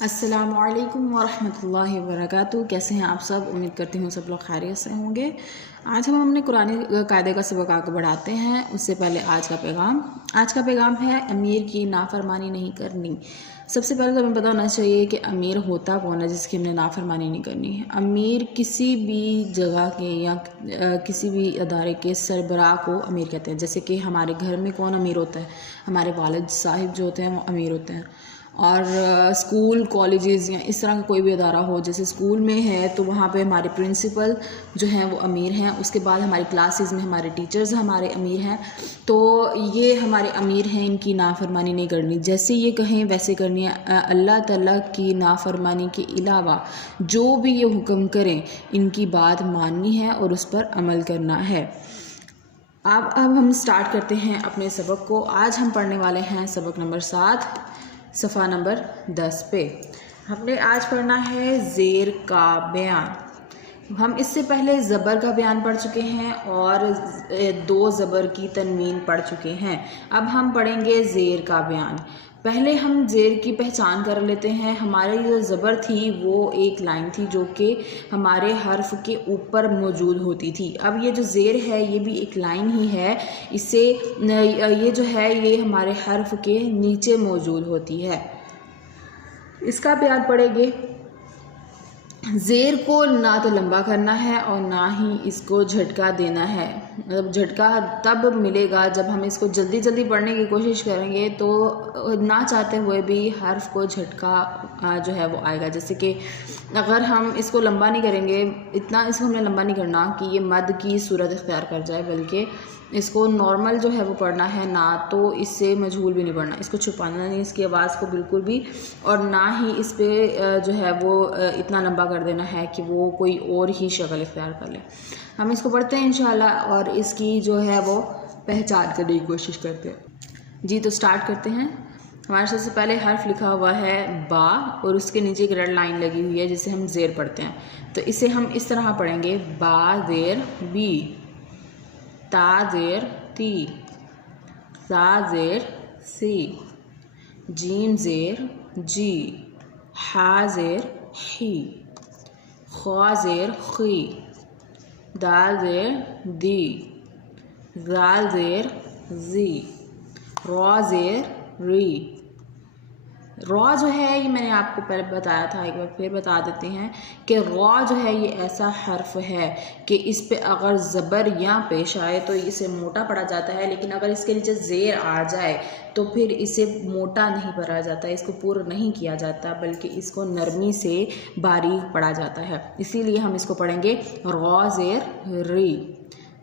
अस्सलामुअलैकुम वरहमतुल्लाहि वबरकातुहू। कैसे हैं आप सब? उम्मीद करती हूँ सब लोग खैरियत से होंगे। आज हम अपने कुरानी कायदे का सबक आगे बढ़ाते हैं। उससे पहले आज का पैगाम है अमीर की नाफरमानी नहीं करनी। सबसे पहले तो हमें पता होना चाहिए कि अमीर होता कौन है जिसकी हमने नाफरमानी नहीं करनी है। अमीर किसी भी जगह के या किसी भी अदारे के सरबराह को अमीर कहते हैं। जैसे कि हमारे घर में कौन अमीर होता है? हमारे वालिद साहिब जो होते हैं वो अमीर होते हैं। और स्कूल कॉलेजेस या इस तरह का कोई भी अदारा हो, जैसे स्कूल में है तो वहाँ पे हमारे प्रिंसिपल जो हैं वो अमीर हैं। उसके बाद हमारी क्लासेस में हमारे टीचर्स हमारे अमीर हैं। तो ये हमारे अमीर हैं, इनकी नाफरमानी नहीं करनी। जैसे ये कहें वैसे करनी है। अल्लाह ताला की नाफरमानी के अलावा जो भी ये हुक्म करें इनकी बात माननी है और उस पर अमल करना है। अब हम स्टार्ट करते हैं अपने सबक को। आज हम पढ़ने वाले हैं सबक नंबर 7 सफ़ा नंबर 10 पे। हमने आज पढ़ना है ज़ेर का बयान। हम इससे पहले ज़बर का बयान पढ़ चुके हैं और 2 ज़बर की तनवीन पढ़ चुके हैं। अब हम पढ़ेंगे ज़ेर का बयान। पहले हम ज़ेर की पहचान कर लेते हैं। हमारी जो ज़बर थी वो एक लाइन थी जो कि हमारे हर्फ के ऊपर मौजूद होती थी। अब ये जो ज़ेर है ये भी एक लाइन ही है। इससे ये जो है ये हमारे हर्फ के नीचे मौजूद होती है। इसका बयान पढ़ेंगे। ज़ेर को ना तो लंबा करना है और ना ही इसको झटका देना है। मतलब झटका तब मिलेगा जब हम इसको जल्दी जल्दी पढ़ने की कोशिश करेंगे, तो ना चाहते हुए भी हर्फ को झटका जो है वो आएगा। जैसे कि अगर हम इसको लंबा नहीं करेंगे, इतना इसको हमने लंबा नहीं करना कि ये मद की सूरत इख्तियार कर जाए, बल्कि इसको नॉर्मल जो है वो पढ़ना है। ना तो इससे मजहूल भी नहीं पढ़ना, इसको छुपाना नहीं इसकी आवाज़ को बिल्कुल भी, और ना ही इस पर जो है वो इतना लंबा कर देना है कि वो कोई और ही शक्ल इख्तियार कर ले। हम इसको पढ़ते हैं इंशाल्लाह और इसकी जो है वो पहचान करने की कोशिश करते हैं। जी तो स्टार्ट करते हैं। हमारे सबसे पहले हर्फ लिखा हुआ है बा और उसके नीचे एक रेड लाइन लगी हुई है जिसे हम ज़ेर पढ़ते हैं। तो इसे हम इस तरह पढ़ेंगे, बा ज़ेर बी, ता ज़ेर ती, सा ज़ेर सी, जीम ज़ेर जी, हा ज़ेर ही, ख्वा ज़ेर खी, दाल ज़ेर दी, ज़ाल ज़ेर जी, रॉ ज़ेर री। रॉ जो है ये मैंने आपको पहले बताया था, एक बार फिर बता देते हैं कि रॉ जो है ये ऐसा हर्फ है कि इस पे अगर ज़बर या पेश आए तो इसे मोटा पढ़ा जाता है, लेकिन अगर इसके नीचे ज़ेर आ जाए तो फिर इसे मोटा नहीं पढ़ा जाता, इसको पूरा नहीं किया जाता, बल्कि इसको नरमी से बारीक पढ़ा जाता है। इसीलिए हम इसको पढ़ेंगे रॉ ज़ेर री,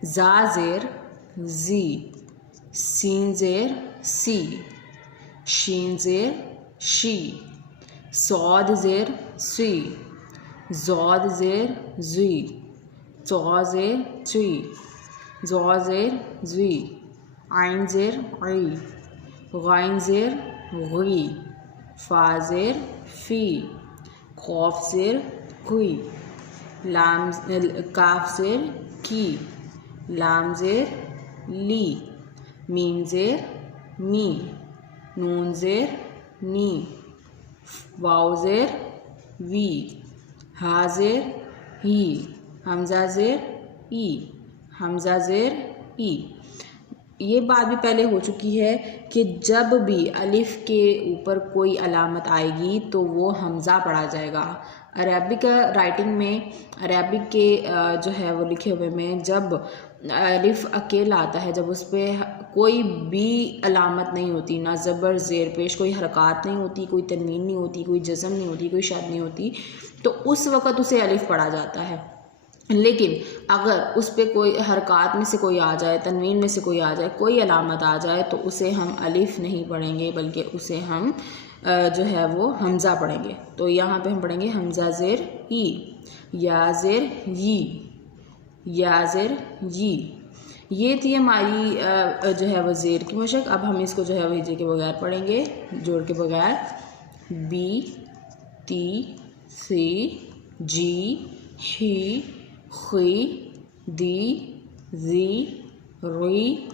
ज़ा ज़ेर जी, सीन ज़ेर सी, शीन ज़ेर शी, सौद ज़ेर सी, जौद ज़ेर जी, चौ ज़ेर ची, जौ ज़ेर जी, आइन ज़ेर आई, गाइन ज़ेर गी, फा ज़ेर फ़ी, खौफ ज़ेर कुई, लाम काफ ज़ेर की, लाम ज़ेर ली, मीम ज़ेर मी, नून ज़ेर नी, वाव ज़ेर वी, हा ज़ेर ही, हमज़ा ज़ेर ई, हमज़ा ज़ेर ई। ये बात भी पहले हो चुकी है कि जब भी अलिफ के ऊपर कोई अलामत आएगी तो वो हमज़ा पढ़ा जाएगा। अरबिक राइटिंग में, अरबिक के जो है वो लिखे हुए में जब अलिफ अकेला आता है, जब उस पर कोई भी अलामत नहीं होती, ना ज़बर ज़ेर पेश, कोई हरकत नहीं होती, कोई तनवीन नहीं होती, कोई जज़म नहीं होती, कोई शद नहीं होती, तो उस वक़्त उसे अलिफ पढ़ा जाता है। लेकिन अगर उस पर कोई हरकत में से कोई आ जाए, तनवीन में से कोई आ जाए, कोई अलामत आ जाए, तो उसे हम अलिफ नहीं पढ़ेंगे, बल्कि उसे हम जो है वो हमज़ा पढ़ेंगे। तो यहाँ पे हम पढ़ेंगे हमज़ा ज़ेर ई, या ज़ेर यी, या ज़ेर यी। ये थी हमारी जो है वो ज़ेर की मशक। अब हम इसको जो है वो हिजे के बगैर पढ़ेंगे, जोड़ के बगैर। बी, ती, सी, जी, ही, खी, दी, जी, री,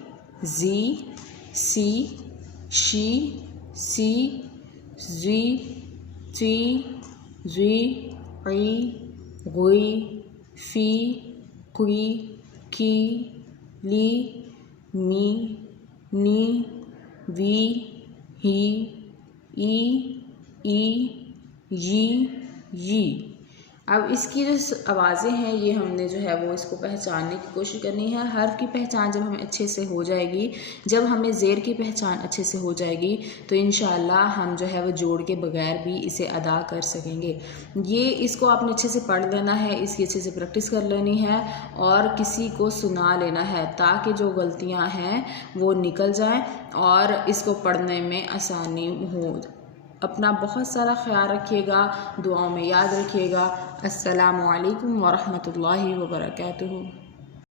जी, सी, शी, सी, जी, ची, जी, ई, गुई, फी, कुई, की, ली, मी, नी, वी, ही, ई, जी। अब इसकी जो आवाज़ें हैं ये हमने जो है वो इसको पहचानने की कोशिश करनी है। हर्फ की पहचान जब हमें अच्छे से हो जाएगी, जब हमें ज़ेर की पहचान अच्छे से हो जाएगी तो इंशाअल्लाह हम जो है वो जोड़ के बगैर भी इसे अदा कर सकेंगे। ये इसको आपने अच्छे से पढ़ लेना है, इसकी अच्छे से प्रैक्टिस कर लेनी है और किसी को सुना लेना है ताकि जो गलतियाँ हैं वो निकल जाएँ और इसको पढ़ने में आसानी हो। अपना बहुत सारा ख्याल रखिएगा, दुआओं में याद रखिएगा। अस्सलामु अलैकुम वरहमतुल्लाहि वबरकातुहू।